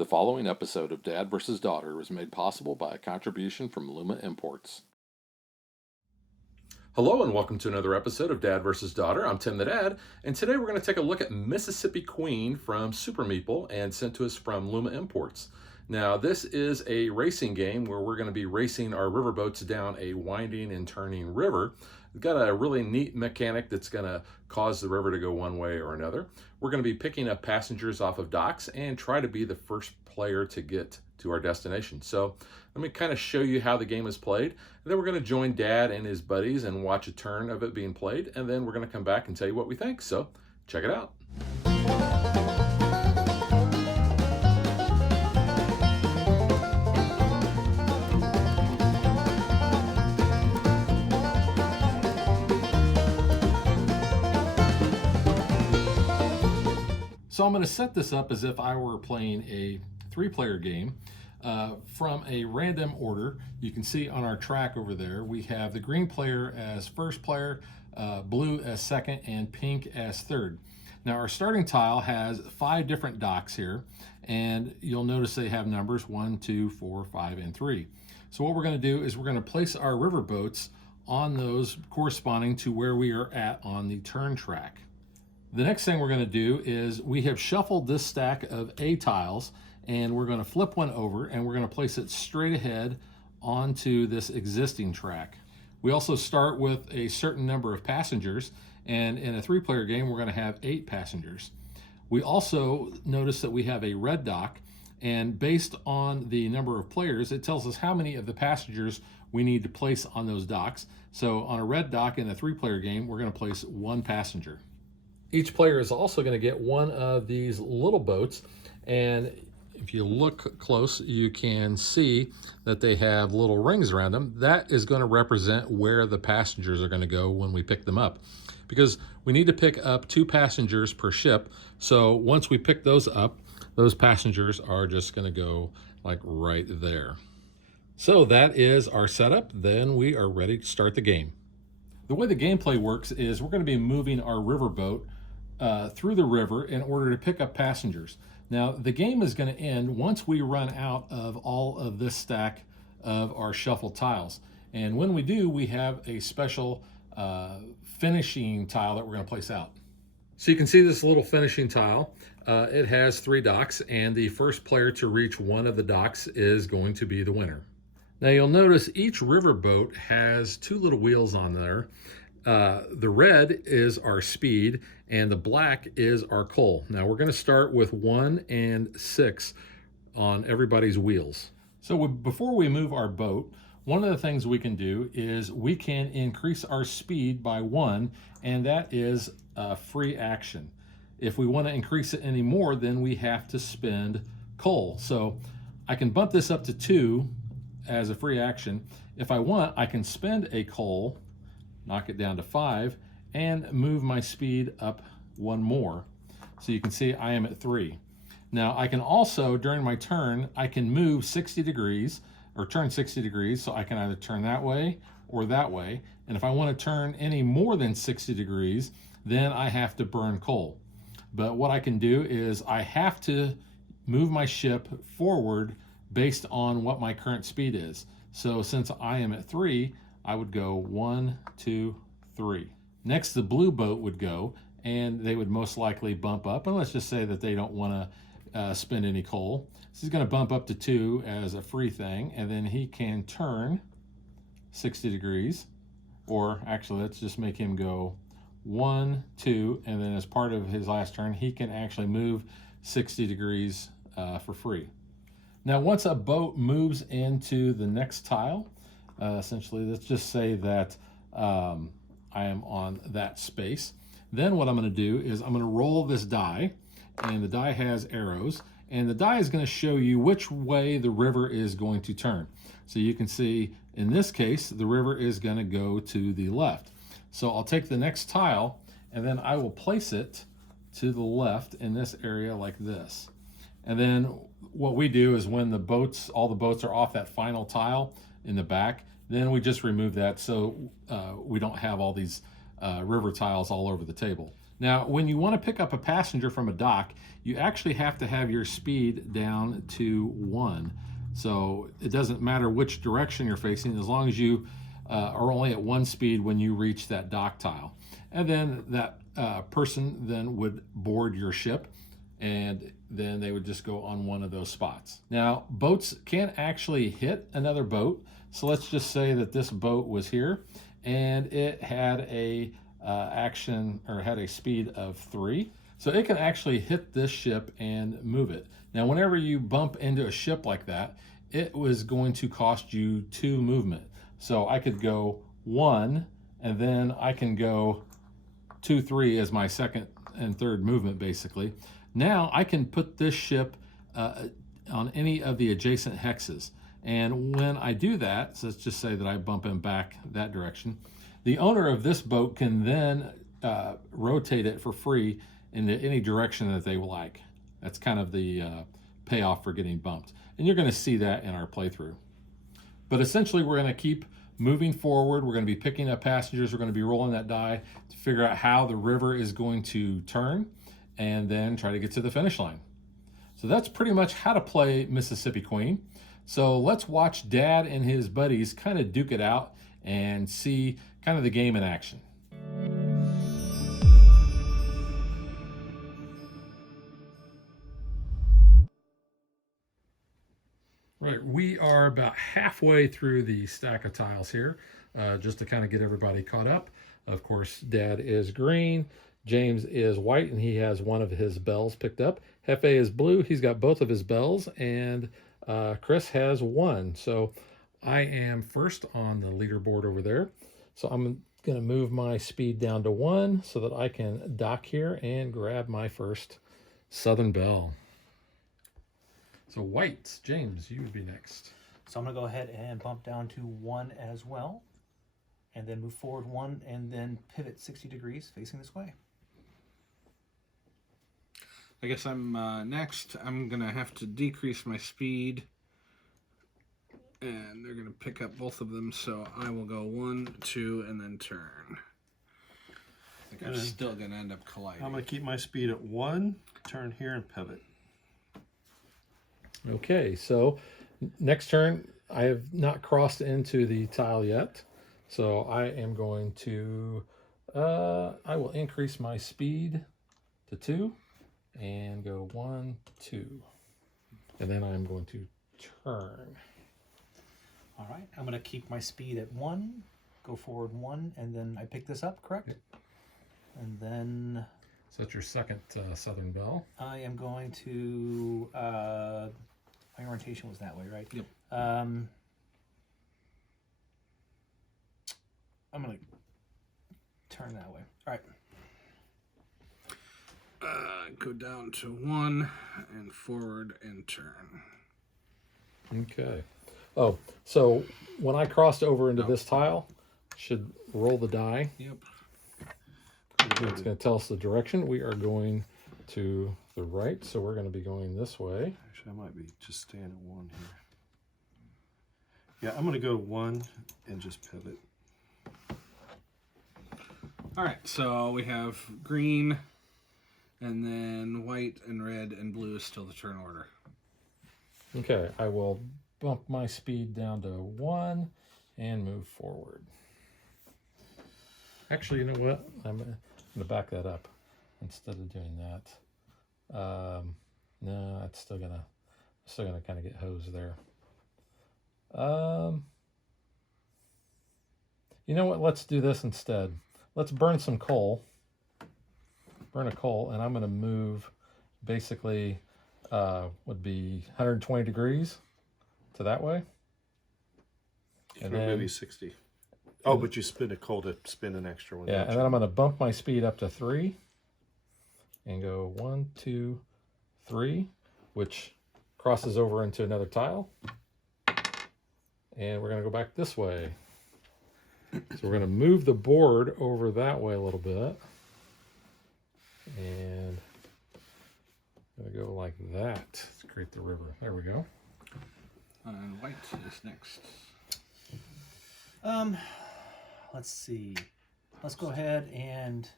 The following episode of Dad vs. Daughter was made possible by a contribution from Luma Imports. Hello and welcome to another episode of Dad vs. Daughter. I'm Tim the Dad, and today we're going to take a look at Mississippi Queen from Super Meeple and sent to us from Luma Imports. Now, this is a racing game where we're going to be racing our riverboats down a winding and turning river. We've got a really neat mechanic that's going to cause the river to go one way or another. We're going to be picking up passengers off of docks and try to be the first player to get to our destination. So let me kind of show you how the game is played. And then we're going to join Dad and his buddies and watch a turn of it being played. And then we're going to come back and tell you what we think. So check it out. So I'm going to set this up as if I were playing a three-player game from a random order. You can see on our track over there, we have the green player as first player, blue as second, and pink as third. Now our starting tile has 5 different docks here, and you'll notice they have numbers 1, 2, 4, 5, and 3. So what we're going to do is we're going to place our river boats on those corresponding to where we are at on the turn track. The next thing we're going to do is we have shuffled this stack of A tiles, and we're going to flip one over and we're going to place it straight ahead onto this existing track. We also start with a certain number of passengers, and in a 3-player game we're going to have 8 passengers. We also notice that we have a red dock, and based on the number of players it tells us how many of the passengers we need to place on those docks. So on a red dock in a 3-player game we're going to place 1 passenger. Each player is also going to get one of these little boats, and if you look close you can see that they have little rings around them. That is going to represent where the passengers are going to go when we pick them up, because we need to pick up 2 passengers per ship. So once we pick those up, those passengers are just going to go like right there. So that is our setup. Then we are ready to start the game. The way the gameplay works is we're going to be moving our riverboat through the river in order to pick up passengers. Now the game is going to end once we run out of all of this stack of our shuffled tiles, and when we do we have a special finishing tile that we're going to place out. So you can see this little finishing tile. It has 3 docks, and the first player to reach one of the docks is going to be the winner. Now you'll notice each riverboat has 2 little wheels on there. The red is our speed and the black is our coal. Now we're going to start with 1 and 6 on everybody's wheels. So before we move our boat, one of the things we can do is we can increase our speed by 1, and that is a free action. If we want to increase it any more, then we have to spend coal. So I can bump this up to 2 as a free action. If I want, I can spend a coal, knock it down to 5, and move my speed up 1 more. So you can see I am at 3. Now I can also, during my turn, I can move 60 degrees or turn 60 degrees, so I can either turn that way or that way. And if I want to turn any more than 60 degrees, then I have to burn coal. But what I can do is I have to move my ship forward based on what my current speed is. So since I am at 3, I would go 1, 2, 3. Next, the blue boat would go, and they would most likely bump up, and let's just say that they don't want to spend any coal. So he's going to bump up to 2 as a free thing, and then he can turn 60 degrees, or actually let's just make him go 1, 2, and then as part of his last turn he can actually move 60 degrees for free. Now once a boat moves into the next tile, essentially let's just say that I am on that space, then what I'm going to do is I'm going to roll this die, and the die has arrows, and the die is going to show you which way the river is going to turn. So you can see in this case the river is going to go to the left. So I'll take the next tile and then I will place it to the left in this area like this. And then what we do is when all the boats are off that final tile in the back, then we just remove that so we don't have all these river tiles all over the table. Now, when you want to pick up a passenger from a dock, you actually have to have your speed down to 1. So it doesn't matter which direction you're facing, as long as you are only at 1 speed when you reach that dock tile. And then that person then would board your ship, and then they would just go on one of those spots. Now, boats can't actually hit another boat. So let's just say that this boat was here, and it had a had a speed of 3. So it can actually hit this ship and move it. Now, whenever you bump into a ship like that, it was going to cost you 2 movement. So I could go 1, and then I can go 2, 3 as my second and third movement, basically. Now I can put this ship on any of the adjacent hexes. And when I do that, so let's just say that I bump him back that direction, the owner of this boat can then rotate it for free into any direction that they like. That's kind of the payoff for getting bumped. And you're going to see that in our playthrough. But essentially, we're going to keep moving forward. We're going to be picking up passengers. We're going to be rolling that die to figure out how the river is going to turn, and then try to get to the finish line. So that's pretty much how to play Mississippi Queen. So let's watch Dad and his buddies kind of duke it out and see kind of the game in action. Right, we are about halfway through the stack of tiles here, just to kind of get everybody caught up. Of course, Dad is green, James is white, and he has one of his bells picked up. Hefe is blue, he's got both of his bells, and Chris has 1. So I am first on the leaderboard over there. So I'm going to move my speed down to 1 so that I can dock here and grab my first Southern Belle. So white, James, you would be next. So I'm going to go ahead and bump down to 1 as well, and then move forward 1, and then pivot 60 degrees facing this way. I guess I'm next. I'm going to have to decrease my speed, and they're going to pick up both of them, so I will go 1, 2, and then turn. I think I'm still going to end up colliding. I'm going to keep my speed at 1, turn here, and pivot. Okay, so next turn, I have not crossed into the tile yet. So I am going to, I will increase my speed to 2 and go 1, 2. And then I'm going to turn. All right, I'm going to keep my speed at 1, go forward 1, and then I pick this up, correct? Yep. And then... So that's your second Southern Belle. I am going to... my orientation was that way, right? Yep. I'm going to turn that way. All right. Go down to 1 and forward and turn. Okay. Oh, so when I crossed over into this tile, should roll the die. Yep. It's going to tell us the direction. We are going to the right, so we're going to be going this way. Actually, I might be just staying at 1 here. Yeah, I'm going to go 1 and just pivot. All right, so we have green, and then white and red and blue is still the turn order. Okay, I will bump my speed down to 1 and move forward. Actually, you know what? I'm going to back that up instead of doing that. No, it's still gonna kind of get hosed there. You know what? Let's do this instead. Let's burn some coal. Burn a coal, and I'm going to move basically would be 120 degrees to that way. And then maybe 60. Oh, but you spin a coal to spin an extra one. Yeah, and then I'm going to bump my speed up to 3 and go 1, 2, 3, which crosses over into another tile. And we're going to go back this way. So we're going to move the board over that way a little bit. And I'm going to go like that to create the river. There we go. And white is next. Let's see. Let's go ahead and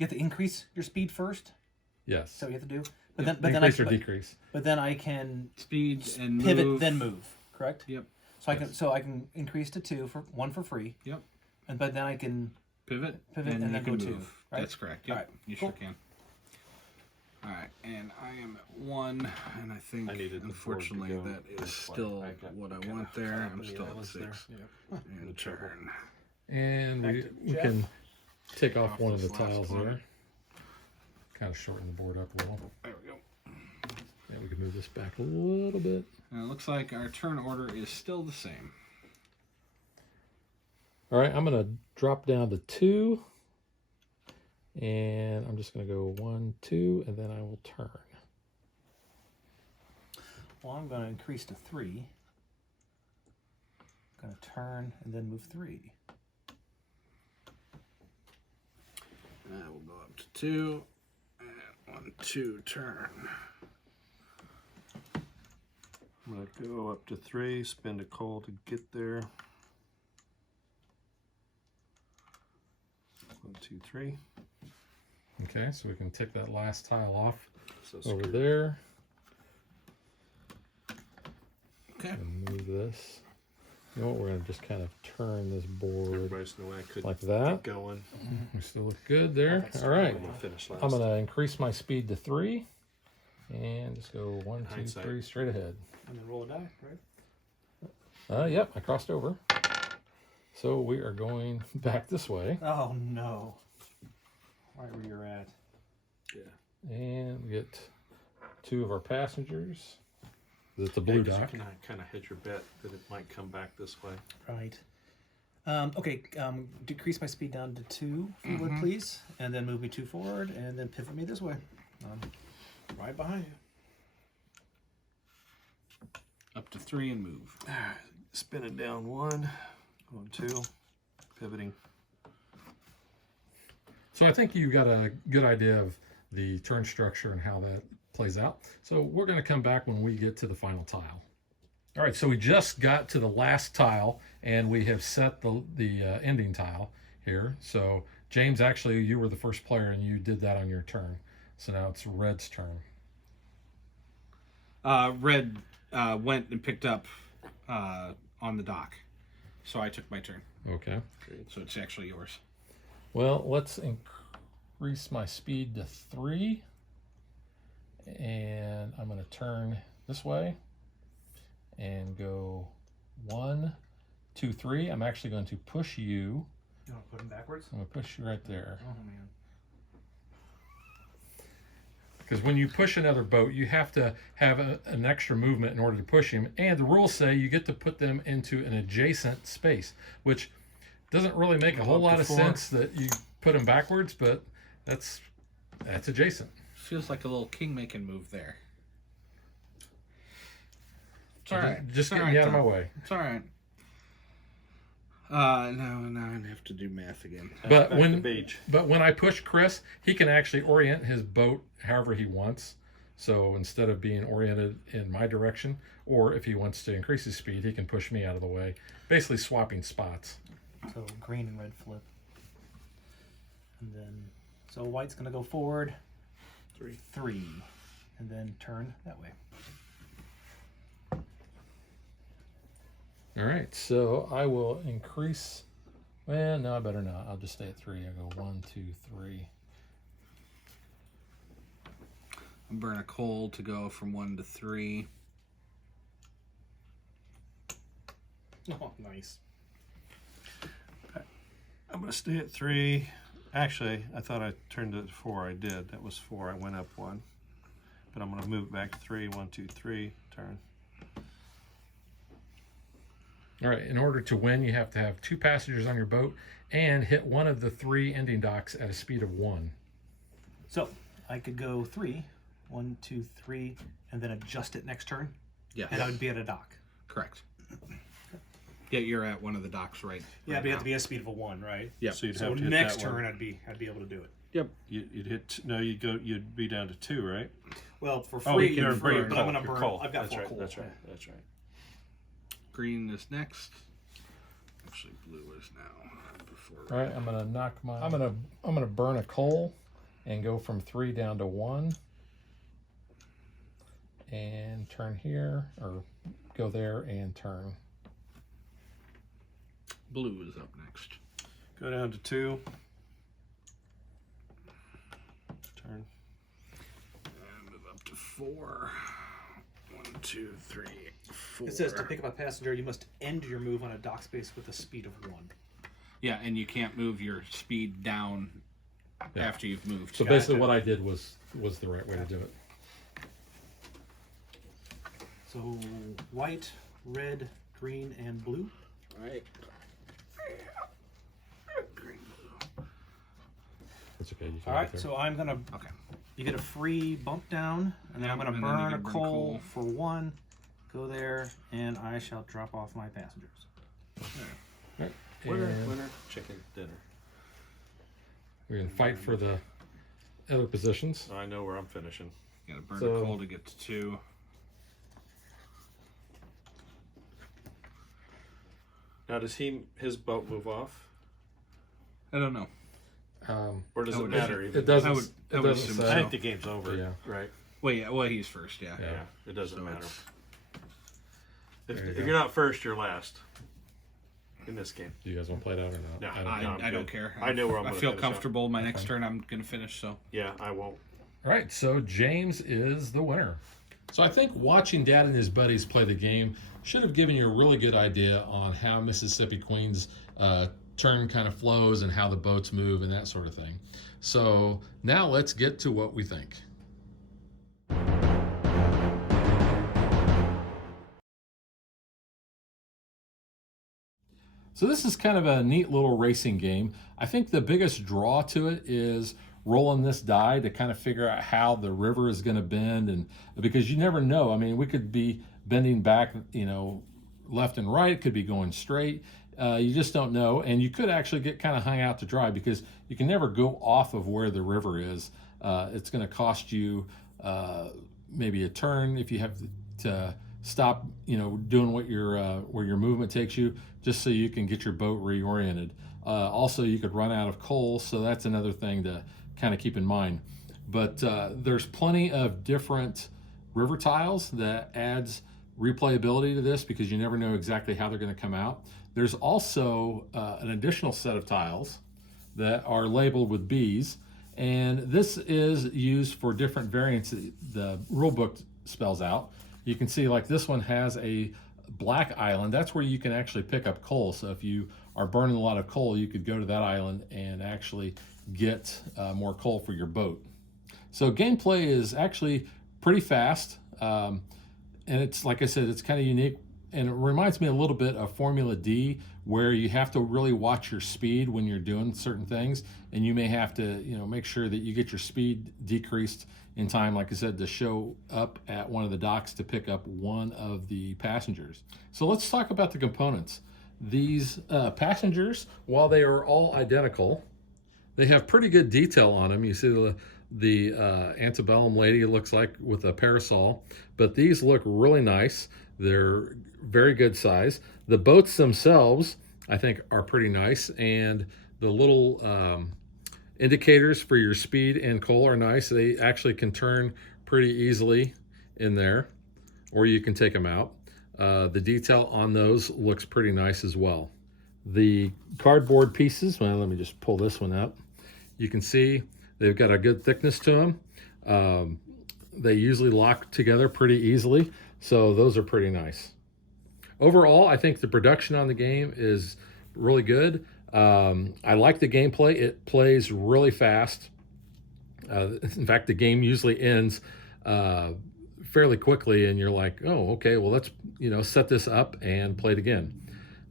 You have to increase your speed first. Yes. So you have to do. But then, Increase or decrease. But then I can Speed and pivot, move. then move. Correct. Yep. So I can increase to 2 for 1 for free. Yep. But then I can Pivot. and you then can go 2. move. Right? That's correct. Yep. All right, You cool. sure can. All right, and I am at 1, and I think I needed the unfortunately board to go. that is That's why still I got what I kinda want there. caught up I'm in the still at islands 6. there. And turn. And Back we to Jeff. can take off Off one of the this last tiles one. there. Kind of shorten the board up a little. There we go. Yeah, we can move this back a little bit. And it looks like our turn order is still the same. All right, I'm going to drop down to 2. And I'm just going to go 1, 2, and then I will turn. Well, I'm going to increase to 3. I'm going to turn and then move 3. And I will go up to 2. And 1, 2, turn. I'm going to go up to 3, spend a coal to get there. 1, 2, 3. Okay, so we can take that last tile off So over screw- there Okay. and move this. You know what? We're going to just kind of turn this board Everybody's in the way I couldn't like that. get going. We still look good there. That's All right. I'm going to finish last. I'm going to increase my speed to 3 and just go 1, 2, Hindsight. 3 straight ahead. And then roll a die, right? Yep, I crossed over. So we are going back this way. Oh, no. Right where you're at. Yeah. And we get 2 of our passengers. It's a blue Yeah, 'cause dock. you can kind of hedge your bet that it might come back this way. Right. Okay, decrease my speed down to 2, if you would, please. And then move me 2 forward, and then pivot me this way. Right behind you. Up to 3 and move. Spin it down 1, going 2, pivoting. So I think you got a good idea of the turn structure and how that plays out. So we're going to come back when we get to the final tile. All right, so we just got to the last tile and we have set the ending tile here. So James, actually you were the first player and you did that on your turn. So now it's Red's turn. Red went and picked up on the dock. So I took my turn. Okay. So it's actually yours. Well, let's increase my speed to 3. And I'm going to turn this way and go 1, 2, 3. I'm actually going to push you. You want to put them backwards? I'm going to push you right there. Oh, man. Because when you push another boat, you have to have an extra movement in order to push him. And the rules say you get to put them into an adjacent space, which doesn't really make a whole lot of sense that you put them backwards, but that's adjacent. Feels like a little king-making move there. It's all right. Just It's all getting right, you out of my Tom. way. It's all right. Now I have to do math again. But Back to beach. when I push Chris, he can actually orient his boat however he wants. So instead of being oriented in my direction, or if he wants to increase his speed, he can push me out of the way. Basically swapping spots. So green and red flip. And then, so white's going to go forward. 3. And then turn that way. All right, so I will increase. Well, no, I better not. I'll just stay at 3. I'll go 1, 2, 3. I'll burn a coal to go from 1 to 3. Oh, nice. I'm going to stay at 3. Actually, I thought I turned it to 4. I did. That was 4. I went up 1. But I'm going to move it back to 3. 1, 2, 3. Turn. All right, in order to win, you have to have 2 passengers on your boat and hit one of the 3 ending docks at a speed of 1. So I could go 3, 1, 2, 3, and then adjust it next turn. Yes. And I would be at a dock. Correct. Yeah, you're at one of the docks, right? Yeah, right but you have now. to be a speed of a 1, right? Yep. So you'd So have to hit next that one. turn I'd be able to do it. Yep. You'd hit. No, you'd be down to 2, right? Well, for Oh, free, you're free, burning but I'm coal. gonna Your burn. coal. I've got That's 4 right. coal. That's right. That's right. Green is next. Actually, blue is now. Before All right, I'm gonna burn a coal and go from 3 down to 1. And turn here, or go there and turn. Blue is up next. Go down to 2. Turn. And move up to 4. 1, 2, 3, 4. It says to pick up a passenger, you must end your move on a dock space with a speed of 1. Yeah, and you can't move your speed down after you've moved. So basically what I did was the right way to do it. So white, red, green, and blue. Right. That's okay. You can All right, so I'm gonna. Okay. You get a free bump down, and then I'm gonna And then you burn a can burn coal for 1. Go there, and I shall drop off my passengers. Right. Winner, And winner, chicken dinner. we're gonna fight for the other positions. I know where I'm finishing. You gotta burn So- a coal to get to 2. Now, does his boat move off, I don't know. or does I it would- matter? It Even? doesn't. I would it doesn't assume say. so. I think the game's over. Yeah. Right. Well, yeah. Well, he's first. Yeah. Yeah. Yeah. It doesn't So matter. it's- If There you if go. you're not first, you're last. In this game. Do you guys want to play it out or not? No, I don't care. I'm I don't good. care. I know where I'm I gonna feel finish up. comfortable. My next turn, I'm gonna finish. So Yeah, I won't. All right, so James is the winner. So I think watching Dad and his buddies play the game should have given you a really good idea on how Mississippi Queen's turn kind of flows and how the boats move and that sort of thing. So now let's get to what we think. So this is kind of a neat little racing game. I think the biggest draw to it is rolling this die to kind of figure out how the river is going to bend, and because you never know. I mean, we could be bending back, left and right, it could be going straight. You just don't know, and you could actually get kind of hung out to dry because you can never go off of where the river is. It's going to cost you maybe a turn if you have to stop, doing what where your movement takes you, just so you can get your boat reoriented. Also, you could run out of coal, so that's another thing to kind of keep in mind. But there's plenty of different river tiles that adds replayability to this because you never know exactly how they're going to come out. There's also an additional set of tiles that are labeled with B's, and this is used for different variants that the rule book spells out. You can see like this one has a black island. That's where you can actually pick up coal. So if you are burning a lot of coal, you could go to that island and actually get more coal for your boat. So gameplay is actually pretty fast. And it's, like I said, it's kind of unique. And it reminds me a little bit of Formula D, where you have to really watch your speed when you're doing certain things. And you may have to, make sure that you get your speed decreased in time, like I said, to show up at one of the docks to pick up one of the passengers. So let's talk about the components. These passengers, while they are all identical, they have pretty good detail on them. You see the antebellum lady looks like with a parasol, but these look really nice. They're very good size. The boats themselves, I think, are pretty nice, and the little indicators for your speed and coal are nice. They actually can turn pretty easily in there, or you can take them out. The detail on those looks pretty nice as well. The cardboard pieces, well, let me just pull this one up. You can see they've got a good thickness to them. They usually lock together pretty easily, so those are pretty nice. Overall, I think the production on the game is really good. I like the gameplay. It plays really fast. In fact, the game usually ends fairly quickly, and you're like, oh, okay, well, let's set this up and play it again.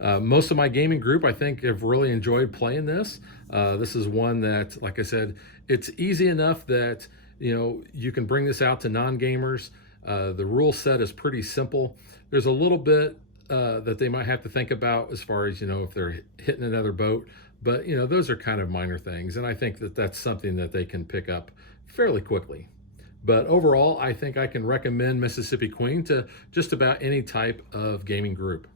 Most of my gaming group, I think, have really enjoyed playing this. This is one that, like I said, it's easy enough that you can bring this out to non-gamers. The rule set is pretty simple. There's a little bit that they might have to think about as far as if they're hitting another boat, but those are kind of minor things, and I think that that's something that they can pick up fairly quickly. But overall, I think I can recommend Mississippi Queen to just about any type of gaming group.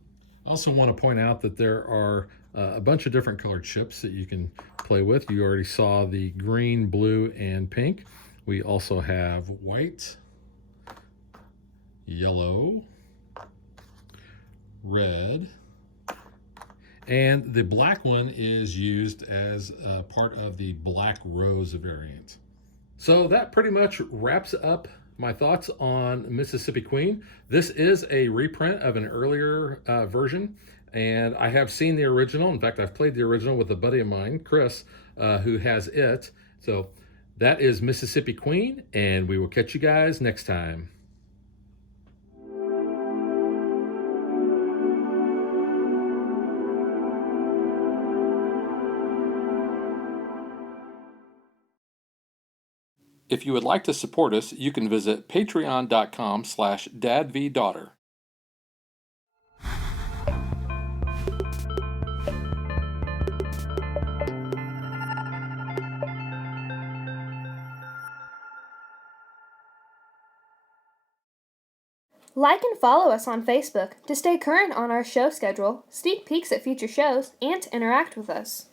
I also want to point out that there are a bunch of different colored ships that you can play with. You already saw the green, blue, and pink. We also have white, yellow, red, and the black one is used as part of the Black Rose variant. So that pretty much wraps up my thoughts on Mississippi Queen. This is a reprint of an earlier version, and I have seen the original. In fact, I've played the original with a buddy of mine, Chris, who has it. So that is Mississippi Queen, and we will catch you guys next time. If you would like to support us, you can visit patreon.com/dadvdaughter. Like and follow us on Facebook to stay current on our show schedule, sneak peeks at future shows, and to interact with us.